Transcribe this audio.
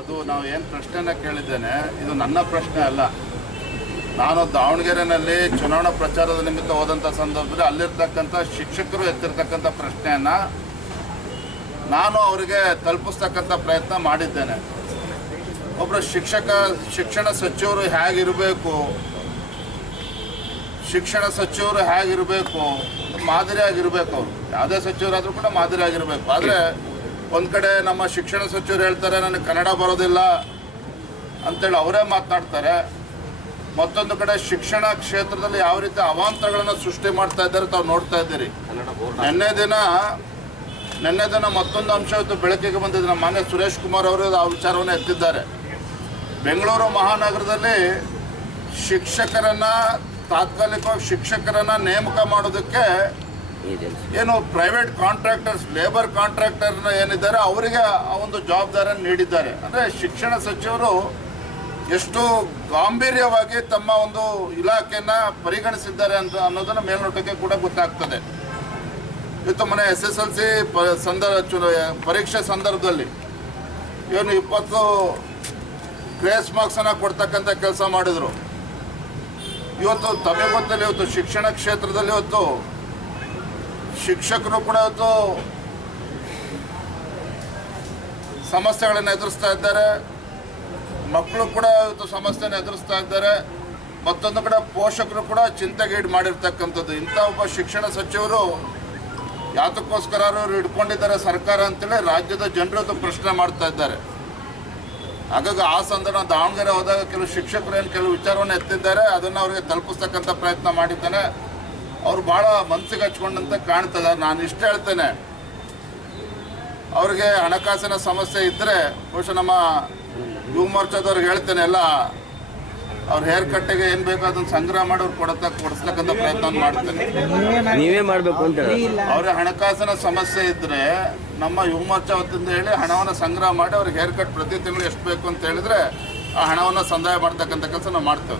ಅದು ನಾವು ಏನು ಪ್ರಶ್ನೆನ ಕೇಳಿದ್ದೇನೆ, ಇದು ನನ್ನ ಪ್ರಶ್ನೆ ಅಲ್ಲ. ನಾನು ದಾವಣಗೆರೆಯಲ್ಲಿ ಚುನಾವಣಾ ಪ್ರಚಾರದ ನಿಮಿತ್ತ ಹೋದಂಥ ಸಂದರ್ಭದಲ್ಲಿ ಅಲ್ಲಿರ್ತಕ್ಕಂಥ ಶಿಕ್ಷಕರು ಎತ್ತಿರ್ತಕ್ಕಂಥ ಪ್ರಶ್ನೆಯನ್ನು ನಾನು ಅವರಿಗೆ ತಲುಪಿಸ್ತಕ್ಕಂಥ ಪ್ರಯತ್ನ ಮಾಡಿದ್ದೇನೆ. ಒಬ್ಬರು ಶಿಕ್ಷಣ ಸಚಿವರು ಹೇಗಿರಬೇಕು, ಮಾದರಿಯಾಗಿರಬೇಕು. ಅವರು ಯಾವುದೇ ಸಚಿವರಾದರೂ ಕೂಡ ಮಾದರಿಯಾಗಿರಬೇಕು. ಆದರೆ ಒಂದು ಕಡೆ ನಮ್ಮ ಶಿಕ್ಷಣ ಸಚಿವರು ಹೇಳ್ತಾರೆ ನನಗೆ ಕನ್ನಡ ಬರೋದಿಲ್ಲ ಅಂತೇಳಿ ಅವರೇ ಮಾತನಾಡ್ತಾರೆ. ಮತ್ತೊಂದು ಕಡೆ ಶಿಕ್ಷಣ ಕ್ಷೇತ್ರದಲ್ಲಿ ಯಾವ ರೀತಿ ಅವಾಂತರಗಳನ್ನು ಸೃಷ್ಟಿ ಮಾಡ್ತಾ ಇದ್ದಾರೆ ತಾವು ನೋಡ್ತಾ ಇದ್ದೀರಿ. ನಿನ್ನೆ ದಿನ ಮತ್ತೊಂದು ಅಂಶ ಇವತ್ತು ಬೆಳಕಿಗೆ ಬಂದಿದೆ. ನಮ್ಮ ಮಾನ್ಯ ಸುರೇಶ್ ಕುಮಾರ್ ಅವರು ಆ ವಿಚಾರವನ್ನು ಎತ್ತಿದ್ದಾರೆ. ಬೆಂಗಳೂರು ಮಹಾನಗರದಲ್ಲಿ ತಾತ್ಕಾಲಿಕವಾಗಿ ಶಿಕ್ಷಕರನ್ನು ನೇಮಕ ಮಾಡೋದಕ್ಕೆ ಏನು ಪ್ರೈವೇಟ್ ಕಾಂಟ್ರಾಕ್ಟರ್ಸ್, ಲೇಬರ್ ಕಾಂಟ್ರಾಕ್ಟರ್ನ ಏನಿದ್ದಾರೆ ಅವರಿಗೆ ಆ ಒಂದು ಜವಾಬ್ದಾರಿಯನ್ನು ನೀಡಿದ್ದಾರೆ. ಅಂದರೆ ಶಿಕ್ಷಣ ಸಚಿವರು ಎಷ್ಟು ಗಾಂಭೀರ್ಯವಾಗಿ ತಮ್ಮ ಒಂದು ಇಲಾಖೆಯನ್ನು ಪರಿಗಣಿಸಿದ್ದಾರೆ ಅನ್ನೋದನ್ನು ಮೇಲ್ನೋಟಕ್ಕೆ ಕೂಡ ಗೊತ್ತಾಗ್ತದೆ. ಇವತ್ತು ಮನೆ SSLC ಪರೀಕ್ಷೆ ಸಂದರ್ಭದಲ್ಲಿ ಏನು 20 ಗ್ರೇಸ್ ಮಾರ್ಕ್ಸನ್ನು ಕೊಡ್ತಕ್ಕಂಥ ಕೆಲಸ ಮಾಡಿದರು. ಇವತ್ತು ತಮಗೆ ಗೊತ್ತಲ್ಲಿ ಇವತ್ತು ಶಿಕ್ಷಣ ಕ್ಷೇತ್ರದಲ್ಲಿ ಇವತ್ತು ಶಿಕ್ಷಕರು ಕೂಡ ಇವತ್ತು ಸಮಸ್ಯೆಗಳನ್ನು ಎದುರಿಸ್ತಾ ಇದ್ದಾರೆ, ಮಕ್ಕಳು ಕೂಡ ಇವತ್ತು ಸಮಸ್ಯೆಯನ್ನು ಎದುರಿಸ್ತಾ ಇದ್ದಾರೆ. ಮತ್ತೊಂದು ಕಡೆ ಪೋಷಕರು ಕೂಡ ಚಿಂತೆಗೀಡು ಮಾಡಿರ್ತಕ್ಕಂಥದ್ದು. ಇಂಥ ಒಬ್ಬ ಶಿಕ್ಷಣ ಸಚಿವರು ಯಾತಕ್ಕೋಸ್ಕರ ಅವರು ಹಿಡ್ಕೊಂಡಿದ್ದಾರೆ ಸರ್ಕಾರ ಅಂತೇಳಿ ರಾಜ್ಯದ ಜನರು ಪ್ರಶ್ನೆ ಮಾಡ್ತಾ ಇದ್ದಾರೆ. ಹಾಗಾಗಿ ಆ ಸಂದರ್ಭ ದಾವಣಗೆರೆ ಹೋದಾಗ ಕೆಲವು ಶಿಕ್ಷಕರು ಏನು ಕೆಲವು ವಿಚಾರವನ್ನು ಎತ್ತಿದ್ದಾರೆ, ಅದನ್ನು ಅವರಿಗೆ ತಲುಪಿಸ್ತಕ್ಕಂಥ ಪ್ರಯತ್ನ ಮಾಡಿದ್ದಾನೆ. ಅವರು ಭಾಳ ಮನಸ್ಸಿಗೆ ಹಚ್ಕೊಂಡಂತೆ ಕಾಣ್ತದೆ. ನಾನು ಇಷ್ಟು ಹೇಳ್ತೇನೆ, ಅವ್ರಿಗೆ ಹಣಕಾಸಿನ ಸಮಸ್ಯೆ ಇದ್ದರೆ ಬಹುಶಃ ನಮ್ಮ ಯುವ ಮೋರ್ಚಾದವ್ರಿಗೆ ಹೇಳ್ತೇನೆ, ಎಲ್ಲ ಅವ್ರ ಹೇರ್ ಕಟ್ಟಿಗೆ ಏನು ಬೇಕೋ ಅದನ್ನು ಸಂಗ್ರಹ ಮಾಡಿ ಅವ್ರು ಕೊಡಿಸ್ತಕ್ಕಂಥ ಪ್ರಯತ್ನ ಮಾಡ್ತೇನೆ. ನೀವೇ ಮಾಡಬೇಕು ಅಂತ ಅವ್ರ ಹಣಕಾಸಿನ ಸಮಸ್ಯೆ ಇದ್ದರೆ ನಮ್ಮ ಯುವ ಮೋರ್ಚಾ ವತಿಯಿಂದ ಹೇಳಿ ಹಣವನ್ನು ಸಂಗ್ರಹ ಮಾಡಿ ಅವ್ರಿಗೆ ಹೇರ್ ಕಟ್ ಪ್ರತಿ ತಿಂಗಳು ಎಷ್ಟು ಬೇಕು ಅಂತ ಹೇಳಿದ್ರೆ ಆ ಹಣವನ್ನು ಸಂದಾಯ ಮಾಡ್ತಕ್ಕಂಥ ಕೆಲಸ ನಾವು ಮಾಡ್ತೇವೆ.